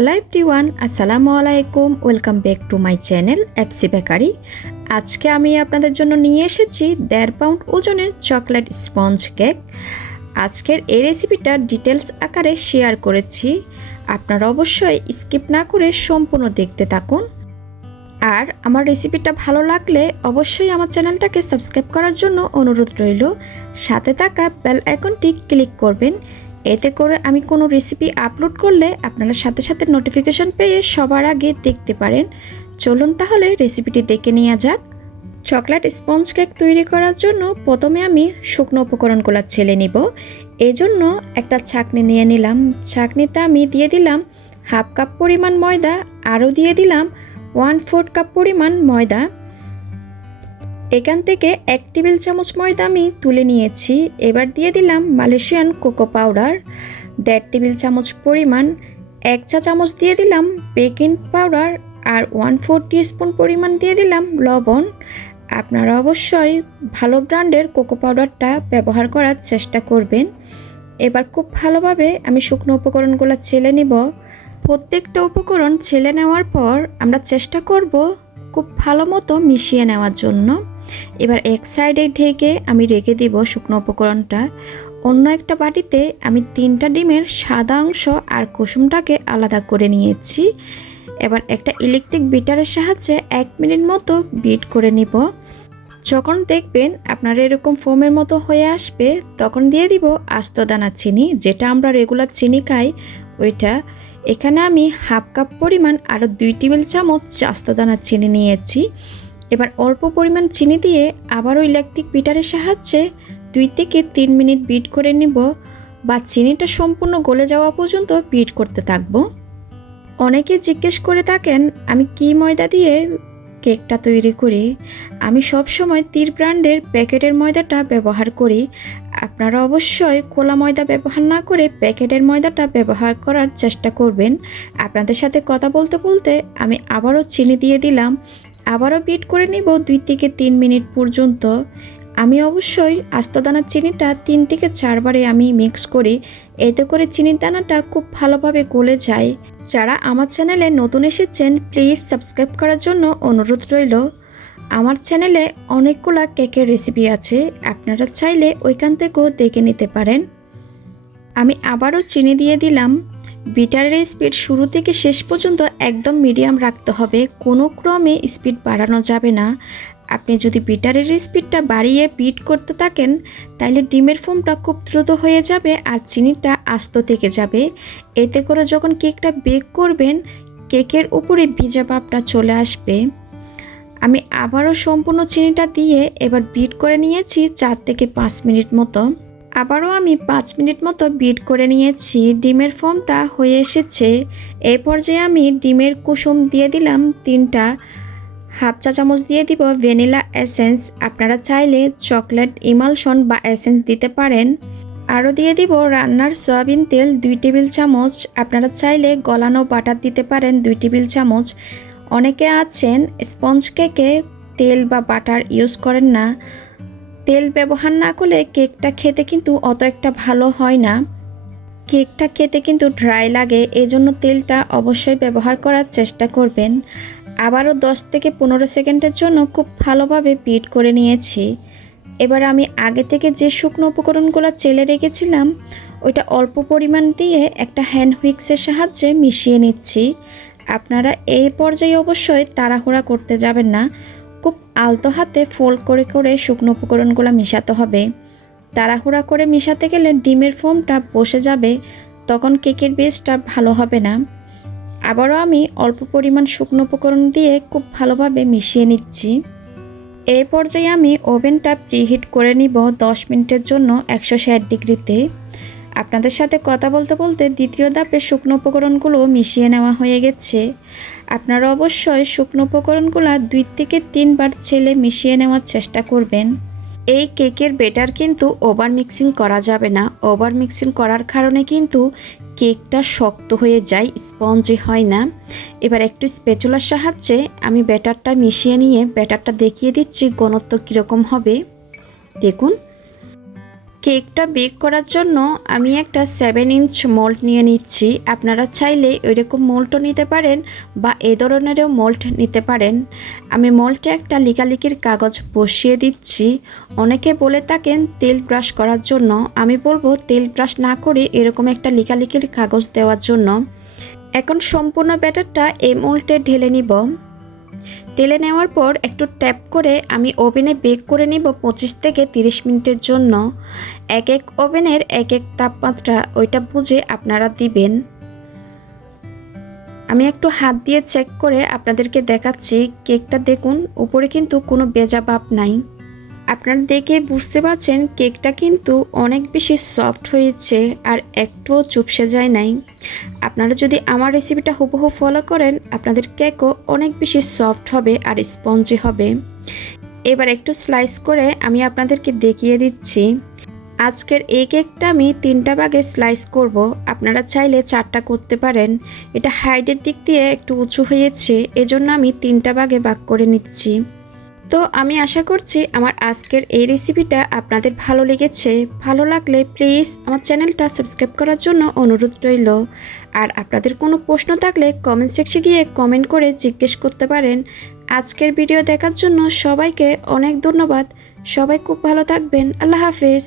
Hello everyone, আসসালামু আলাইকুম। Welcome back to my channel FC bakery. আজকে আমি আপনাদের জন্য নিয়ে এসেছি 1.5 পাউন্ড ওজনের চকলেট স্পঞ্জ কেক। আজকের এই রেসিপিটা ডিটেলস আকারে শেয়ার করেছি, আপনারা অবশ্যই স্কিপ না করে সম্পূর্ণ দেখতে থাকুন। আর আমার রেসিপিটা ভালো লাগলে অবশ্যই আমার চ্যানেলটাকে সাবস্ক্রাইব করার জন্য অনুরোধ রইল। সাথে থাকা বেল আইকনটি ক্লিক করবেন, এতে করে আমি কোনো রেসিপি আপলোড করলে আপনারা সাথে সাথে নোটিফিকেশন পেয়ে সবার আগে দেখতে পারেন। চলুন তাহলে রেসিপিটি দেখে নেওয়া যাক। চকলেট স্পঞ্জ কেক তৈরি করার জন্য প্রথমে আমি শুকনো উপকরণগুলো ছেলে নিব। এই জন্য একটা ছাঁকনি নিয়ে নিলাম। ছাঁকনিতে আমি দিয়ে দিলাম 1/2 কাপ পরিমাণ ময়দা, আরও দিয়ে দিলাম 1/4 কাপ পরিমাণ ময়দা। এখান থেকে 1 টেবিল চামচ ময়দা আমি তুলে নিয়েছি। এবার দিয়ে দিলাম মালয়েশিয়ান কোকো পাউডার 1.5 টেবিল চামচ পরিমাণ, 1 চা চামচ দিয়ে দিলাম বেকিং পাউডার, আর 1/4 টিস্পুন পরিমাণ দিয়ে দিলাম লবণ। আপনারা অবশ্যই ভালো ব্র্যান্ডের কোকো পাউডারটা ব্যবহার করার চেষ্টা করবেন। এবার খুব ভালোভাবে আমি শুকনো উপকরণগুলো ছেলে নিব। প্রত্যেকটা উপকরণ ছেলে নেওয়ার পর আমরা চেষ্টা করব খুব ভালো মতো মিশিয়ে নেওয়ার জন্য। এবার এক সাইডে ঢেকে আমি রেখে দিব শুকনো উপকরণটা। অন্য একটা বাটিতে আমি 3টা ডিমের সাদা অংশ আর কুসুমটাকে আলাদা করে নিয়েছি। এবার একটা ইলেকট্রিক বিটারের সাহায্যে 1 মিনিট মতো বিট করে নিব। যখন দেখবেন আপনার এরকম ফোমের মতো হয়ে আসবে, তখন দিয়ে দিব আস্ত দানা চিনি, যেটা আমরা রেগুলার চিনি খাই ওইটা। এখানে আমি 1/2 কাপ পরিমাণ আরও 2 টেবিল চামচ আস্ত দানা চিনি নিয়েছি। এবার অল্প পরিমাণ চিনি দিয়ে আবারও ইলেকট্রিক বিটারের সাহায্যে 2 থেকে 3 মিনিট বিট করে নিব, বা চিনিটা সম্পূর্ণ গলে যাওয়া পর্যন্ত বিট করতে থাকব। অনেকে জিজ্ঞেস করে থাকেন আমি কি ময়দা দিয়ে কেকটা তৈরি করি। আমি সবসময় তীর ব্র্যান্ডের প্যাকেটের ময়দাটা ব্যবহার করি। আপনারা অবশ্যই খোলা ময়দা ব্যবহার না করে প্যাকেটের ময়দাটা ব্যবহার করার চেষ্টা করবেন। আপনাদের সাথে কথা বলতে বলতে আমি আবারও চিনি দিয়ে দিলাম। আবারও বিট করে নিব 2 থেকে 3 মিনিট পর্যন্ত। আমি অবশ্যই আস্ত দানার চিনিটা 3 থেকে 4 বারে আমি মিক্স করি, এতে করে চিনির দানাটা খুব ভালোভাবে গলে যায়। যারা আমার চ্যানেলে নতুন এসেছেন প্লিজ সাবস্ক্রাইব করার জন্য অনুরোধ রইল। আমার চ্যানেলে অনেকগুলো কেকের রেসিপি আছে, আপনারা চাইলে ওইখান থেকেও দেখে নিতে পারেন। আমি আবারও চিনি দিয়ে দিলাম। বিটারের স্পিড শুরু থেকে শেষ পর্যন্ত একদম মিডিয়াম রাখতে হবে, কোনো ক্রমে স্পিড বাড়ানো যাবে না। আপনি যদি বিটারের স্পিডটা বাড়িয়ে বিট করতে থাকেন তাহলে ডিমের ফোমটা খুব দ্রুত হয়ে যাবে আর চিনিটা আস্ত থেকে যাবে। এতে করে যখন কেকটা বেক করবেন কেকের উপরে ভিজা ভাবটা চলে আসবে। আমি আবারও সম্পূর্ণ চিনিটা দিয়ে এবার বিট করে নিয়েছি 4 থেকে 5 মিনিট মতো। আবারও আমি 5 মিনিট মতো বিট করে নিয়েছি। ডিমের ফোমটা হয়ে এসেছে। এই পর্যায়ে আমি ডিমের কুসুম দিয়ে দিলাম 3টা, 1/2 চা চামচ দিয়ে দিব ভ্যানিলা এসেন্স। আপনারা চাইলে চকলেট ইমালশন বা এসেন্স দিতে পারেন। আরও দিয়ে দিব রান্নার সয়াবিন তেল 2 টেবিল চামচ। আপনারা চাইলে গলানো বাটার দিতে পারেন 2 টেবিল চামচ। অনেকে আছেন স্পঞ্জ কেকে তেল বা বাটার ইউজ করেন না। তেল ব্যবহার না করলে কেকটা খেতে কিন্তু অত একটা ভালো হয় না, কেকটা খেতে কিন্তু ড্রাই লাগে। এজন্য তেলটা অবশ্যই ব্যবহার করার চেষ্টা করবেন। আবারও 10 থেকে 15 সেকেন্ডের জন্য খুব ভালোভাবে বিট করে নিয়েছি। এবার আমি আগে থেকে যে শুকনো উপকরণগুলো চেলে রেখেছিলাম ওইটা অল্প পরিমাণ দিয়ে একটা হ্যান্ড হুইক্সের সাহায্যে মিশিয়ে নিচ্ছি। আপনারা এই পর্যায়ে অবশ্যই তাড়াহুড়া করতে যাবেন না, খুব আলতো হাতে ফোল্ড করে করে শুকনো উপকরণগুলো মিশাতে হবে। তাড়াহুড়া করে মিশাতে গেলে ডিমের ফোমটা বসে যাবে, তখন কেকের বেসটা ভালো হবে না। আবারও আমি অল্প পরিমাণ শুকনো উপকরণ দিয়ে খুব ভালোভাবে মিশিয়ে নিচ্ছি। এই পর্যায়ে আমি ওভেনটা প্রিহিট করে নিব 10 মিনিটের জন্য 160 ডিগ্রিতে। আপনাদের সাথে কথা বলতে বলতে দ্বিতীয় ধাপে শুকনো উপকরণগুলো মিশিয়ে নেওয়া হয়ে গেছে। আপনারা অবশ্যই শুকনো উপকরণগুলো 2 থেকে 3 বার ছেলে মিশিয়ে নেওয়ার চেষ্টা করবেন। এই কেকের ব্যাটার কিন্তু ওভার মিক্সিং করা যাবে না। ওভার মিক্সিং করার কারণে কিন্তু কেকটা শক্ত হয়ে যায়, স্পঞ্জি হয় না। এবার একটু স্প্যাচুলার সাহায্যে আমি ব্যাটারটা মিশিয়ে নিয়ে ব্যাটারটা দেখিয়ে দিচ্ছি ঘনত্ব কীরকম হবে। দেখুন কেকটা বেক করার জন্য আমি একটা 7 ইঞ্চ মোল্ড নিয়ে নিচ্ছি। আপনারা চাইলে এরকম মোল্ডও নিতে পারেন বা এ ধরনেরও মোল্ড নিতে পারেন। আমি মোল্ডে একটা লিকালিকির কাগজ বসিয়ে দিচ্ছি। অনেকে বলে থাকেন তেল ব্রাশ করার জন্য, আমি বলবো তেল ব্রাশ না করে এরকম একটা লিকালিকির কাগজ দেওয়ার জন্য। এখন সম্পূর্ণ ব্যাটারটা এই মোল্ডে ঢেলে নিব। ঢেলে নেওয়ার পর একটু ট্যাপ করে আমি ওভেনে বেক করে নিব 25 থেকে 30 মিনিটের জন্য। এক এক ওভেনের এক এক তাপমাত্রা, ওইটা বুঝে আপনারা দিবেন। আমি একটু হাত দিয়ে চেক করে আপনাদেরকে দেখাচ্ছি। কেকটা দেখুন, উপরে কিন্তু কোনো ভেজা ভাব নাই। আপনারা দেখে বুঝতে পারছেন কেকটা কিন্তু অনেক বেশি সফট হয়েছে আর একটুও চুপসে যায় নাই। আপনারা যদি আমার রেসিপিটা হুবহু ফলো করেন, আপনাদের কেকও অনেক বেশি সফট হবে আর স্পঞ্জি হবে। এবার একটু স্লাইস করে আমি আপনাদেরকে দেখিয়ে দিচ্ছি। আজকের এই কেকটা আমি 3টা ভাগে স্লাইস করব। আপনারা চাইলে 4টা করতে পারেন। এটা হাইটের দিক দিয়ে একটু উঁচু হয়েছে, এজন্য আমি 3টা ভাগে ভাগ করে নিচ্ছি। তো আমি আশা করছি আমার আজকের এই রেসিপিটা আপনাদের ভালো লেগেছে। ভালো লাগলে প্লিজ আমার চ্যানেলটা সাবস্ক্রাইব করার জন্য অনুরোধ রইল। আর আপনাদের কোনো প্রশ্ন থাকলে কমেন্ট সেকশনে গিয়ে কমেন্ট করে জিজ্ঞেস করতে পারেন। আজকের ভিডিও দেখার জন্য সবাইকে অনেক ধন্যবাদ। সবাই খুব ভালো থাকবেন। আল্লাহ হাফেজ।